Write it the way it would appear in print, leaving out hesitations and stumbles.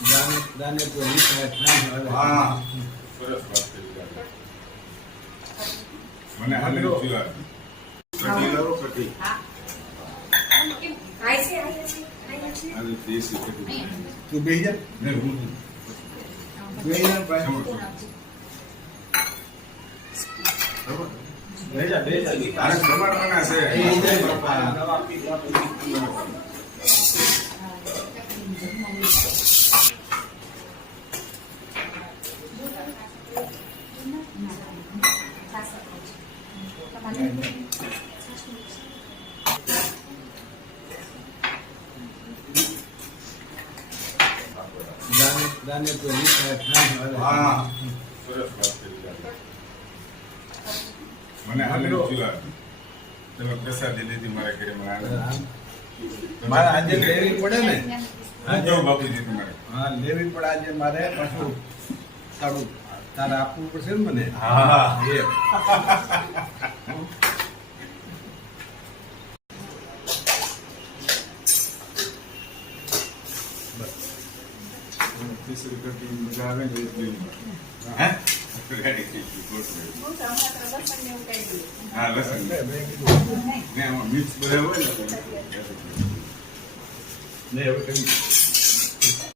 દાને તો હા સરસ વાત કરી મને હાલે જીવા કટી લાવો કટી આઈ છે આજે દેશી કટી તું બેહી જા ને હું બેહી જા ભાઈ બેહી જા તારે જમાડવાના છે દાને તો હા સરસ વાત કરી મને હાલે જીવા તમે પ્રસાદી લીધી મારા ઘરે મને મારે આજે લેવી પડે ને જો બાપુજી તમારે હા લેવી પડે આજે મારે પાછું તારું તારે આપવું પડશે ને મને હા એ તીસરી કટી મજા આવે ને એટલી હે રેડી થઈ ગયું હા લસણ ને આમાં મિક્સ બધા હોય ને ને હવે કરી